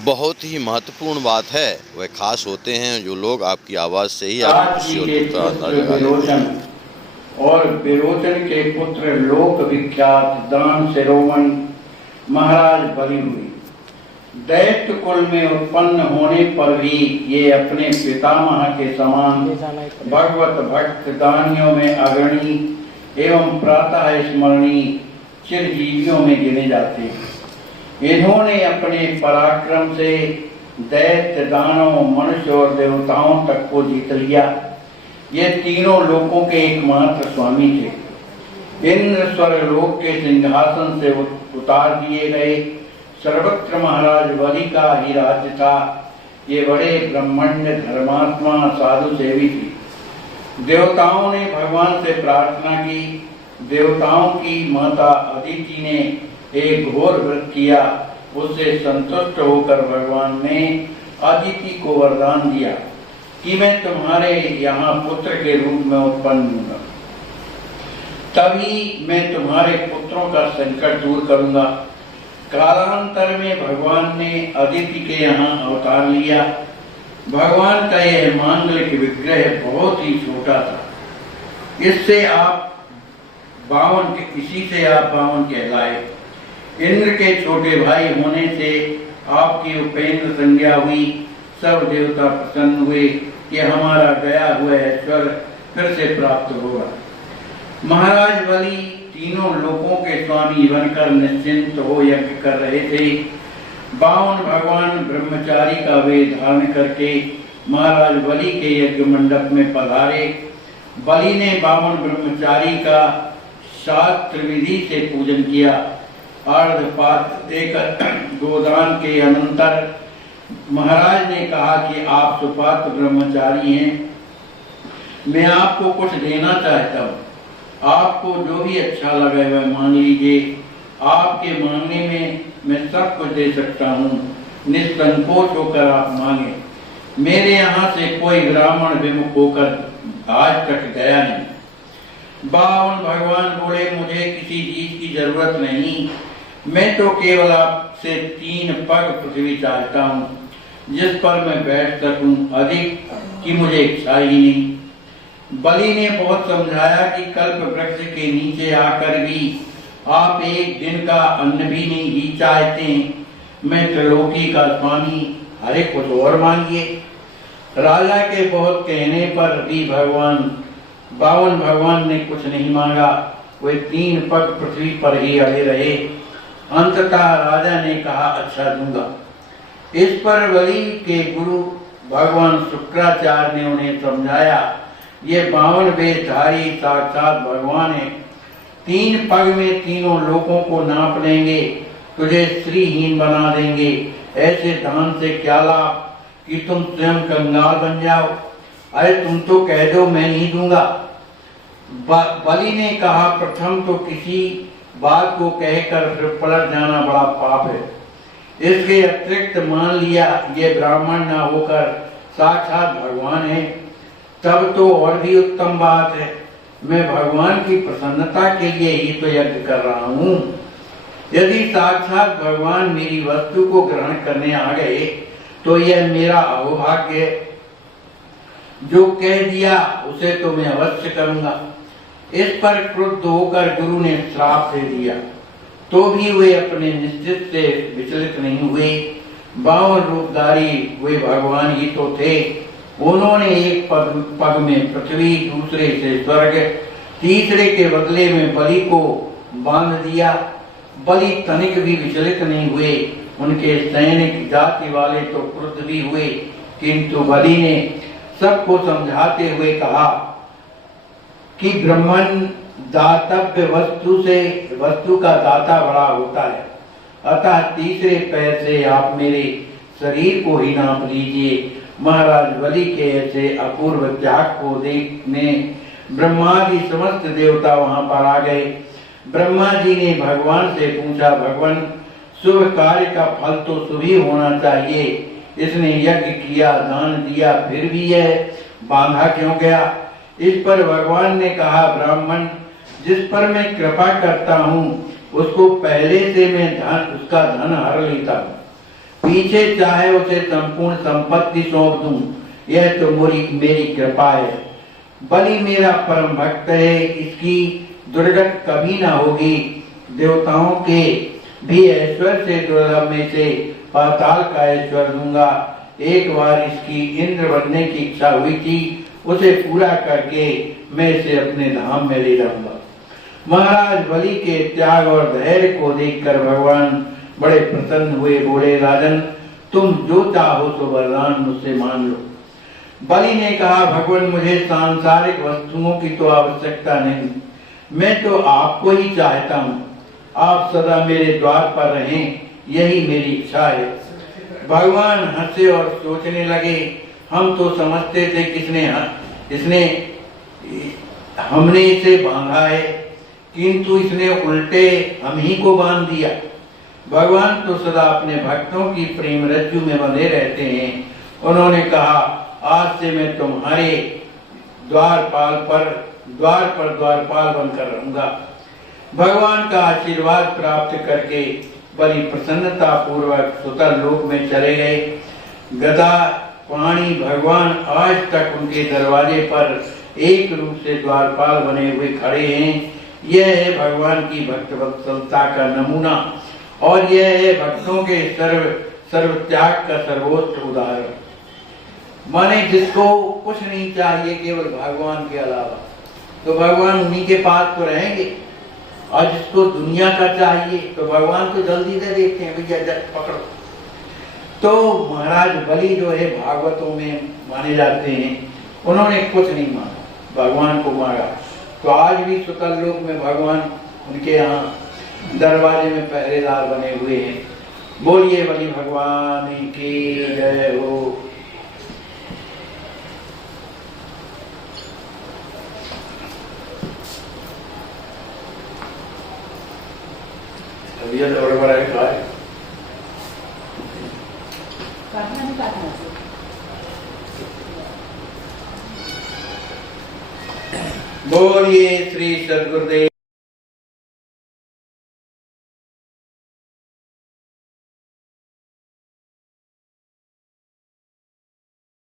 बहुत ही महत्वपूर्ण बात है। वह खास होते हैं जो लोग आपकी आवाज़ से ही राज आपकी जी खुशी के और दुख का पुत्र अंदाजा लगा लेते विरोचन हैं। और विरोचन के पुत्र लोक विख्यात दान शिरोमणि महाराज बलि हुए। दैत्य कुल में उत्पन्न होने पर भी ये अपने पितामह के समान भगवत भक्त दानियों में अग्रणी एवं प्रातः स्मरणीय चिरजीवियों में गिने जाते हैं। इन्होंने अपने पराक्रम से दैत्य, दानव, मनुष्य और देवताओं तक को जीत लिया। ये तीनों लोकों के एकमात्र स्वामी थे। इंद्र स्वर्गलोक के सिंहासन से उतार दिए गए। सर्वत्र महाराज बलि का ही राज्य था। ये बड़े ब्रह्मण्य, धर्मात्मा, साधु सेवी थे। देवताओं ने भगवान से प्रार्थना की। देवताओं की माता अदिति ने एक घोर व्रत किया। उससे संतुष्ट होकर भगवान ने अदिति को वरदान दिया कि मैं तुम्हारे यहाँ पुत्र के रूप में उत्पन्न होऊंगा, तभी मैं तुम्हारे पुत्रों का संकट दूर करूंगा। कालांतर में भगवान ने अदिति के यहाँ अवतार लिया। भगवान का यह मांगलिक विग्रह बहुत ही छोटा था। इसी से आप बावन कहलाए। इंद्र के छोटे भाई होने से आपकी उपेंद्र संज्ञा हुई। सब देवता प्रसन्न हुए कि हमारा गया हुआ ऐश्वर्य फिर से प्राप्त होगा। महाराज बलि तीनों लोकों के स्वामी बनकर निश्चिंत हो यज्ञ कर रहे थे। 52 भगवान ब्रह्मचारी का वेश धारण करके महाराज बलि के यज्ञ मंडप में पधारे। बलि ने 52 ब्रह्मचारी का शास्त्र विधि से पूजन किया। अर्धपात्र देकर गोदान के अनंतर महाराज ने कहा कि आप सुपात्र ब्रह्मचारी हैं, मैं आपको कुछ देना चाहता हूँ। आपको जो भी अच्छा लगे वह मांग लीजिए। आपके मांगने में मैं सब कुछ दे सकता हूँ। निसंकोच होकर आप मांगे। मेरे यहाँ से कोई ब्राह्मण विमुख होकर आज तक गया नहीं। 52 भगवान बोले, मुझे किसी चीज की जरूरत नहीं। मैं तो केवल आपसे 3 पग पृथ्वी चाहता हूँ, जिस पर मैं बैठ सकूं। अधिक की मुझे इच्छा ही नहीं। बलि ने बहुत समझाया कि कल्प वृक्ष के नीचे आकर भी आप एक दिन का अन्न भी नहीं ही चाहते हैं। मैं त्रिलोकी का स्वामी, अरे कुछ और मांगिए। राजा के बहुत कहने पर भी 52 भगवान ने कुछ नहीं मांगा। वे 3 पग पृथ्वी पर ही अड़े रहे। अंततः राजा ने कहा, अच्छा दूंगा। इस पर बलि के गुरु भगवान शुक्राचार्य ने उन्हें समझाया, ये 52 वेशधारी साक्षात भगवान है। 3 पग में तीनों लोकों को नाप लेंगे, तुझे श्रीहीन बना देंगे। ऐसे दान से क्या लाभ कि तुम स्वयं कंगाल बन जाओ। अरे तुम तो कह दो, मैं नहीं दूंगा। बलि ने कहा, प्रथम तो किसी बात को कहकर फिर पलट जाना बड़ा पाप है। इसके अतिरिक्त मान लिया ये ब्राह्मण ना होकर साक्षात भगवान है, तब तो और भी उत्तम बात है। मैं भगवान की प्रसन्नता के लिए ही तो यज्ञ कर रहा हूँ। यदि साक्षात भगवान मेरी वस्तु को ग्रहण करने आ गए तो यह मेरा अहोभाग्य है। जो कह दिया उसे तो मैं अवश्य करूंगा। इस पर क्रुद्ध होकर गुरु ने श्राप दे दिया, तो भी वे अपने निश्चित से विचलित नहीं हुए। 52 रूपधारी वे भगवान ही तो थे। उन्होंने एक पग में पृथ्वी, दूसरे से स्वर्ग, तीसरे के बदले में बलि को बांध दिया। बलि तनिक भी विचलित नहीं हुए। उनके सैनिक जाति वाले तो क्रुद्ध भी हुए, किंतु बलि ने सबको समझाते हुए कहा कि ब्रह्मन दातव्य वस्तु का दाता बड़ा होता है। अतः तीसरे पैर से आप मेरे शरीर को ही नाप लीजिए। महाराज बलि के ऐसे अपूर्व त्याग को देखने ब्रह्मादि समस्त देवता वहां पर आ गए। ब्रह्मा जी ने भगवान से पूछा, भगवान शुभ कार्य का फल तो शुभ ही होना चाहिए। इसने यज्ञ किया, दान दिया, फिर भी यह बांधा क्यों गया? इस पर भगवान ने कहा, ब्राह्मण जिस पर मैं कृपा करता हूँ उसको पहले से मैं उसका धन हर लेता हूँ। पीछे चाहे उसे संपूर्ण संपत्ति सौंप दूं, यह तो मेरी कृपा है। बलि मेरा परम भक्त है, इसकी दुर्गत कभी ना होगी। देवताओं के भी ऐश्वर्य से दुर्लभ में से पाताल का ऐश्वर्य दूंगा। एक बार इसकी इंद्र बनने की इच्छा हुई थी, उसे पूरा करके मैं इसे अपने धाम में ले जाऊंगा। महाराज बलि के त्याग और धैर्य को देखकर भगवान बड़े प्रसन्न हुए। बोले, राजन, तुम जो चाहो तो वरदान मुझसे मान लो। बलि ने कहा, भगवान, मुझे सांसारिक वस्तुओं की तो आवश्यकता नहीं, मैं तो आपको ही चाहता हूँ। आप सदा मेरे द्वार पर रहें, यही मेरी इच्छा है। भगवान हंसे और सोचने लगे, हम तो समझते थे इसने हमने इसे बांधा है, किंतु इसने उल्टे हम ही को बांध दिया। भगवान तो सदा अपने भक्तों की प्रेम रज्जु में बंधे रहते हैं। उन्होंने कहा, आज से मैं तुम्हारे द्वार पर द्वारपाल बनकर रहूंगा। भगवान का आशीर्वाद प्राप्त करके बलि प्रसन्नता पूर्वक सुतल लोक में चले गए। गदा पाणी भगवान आज तक उनके दरवाजे पर एक रूप से द्वारपाल बने हुए खड़े हैं। यह है भगवान की भक्त वत्सलता का नमूना, और यह है भक्तों के सर्व त्याग का सर्वोच्च उदाहरण। माने जिसको कुछ नहीं चाहिए केवल भगवान के अलावा, तो भगवान उन्हीं के पास तो रहेंगे। और जिसको दुनिया का चाहिए तो भगवान तो जल्दी से देखते हैं, भैया जब पकड़ो। तो महाराज बलि जो है भागवतों में माने जाते हैं, उन्होंने कुछ नहीं माना, भगवान को मारा। तो आज भी सुतल लोक में भगवान उनके यहाँ दरवाजे में पहरेदार बने हुए हैं। बोलिए बलि भगवान की जय हो। तबीयत और बड़ा है। बोलिए श्री सद्गुरुदेव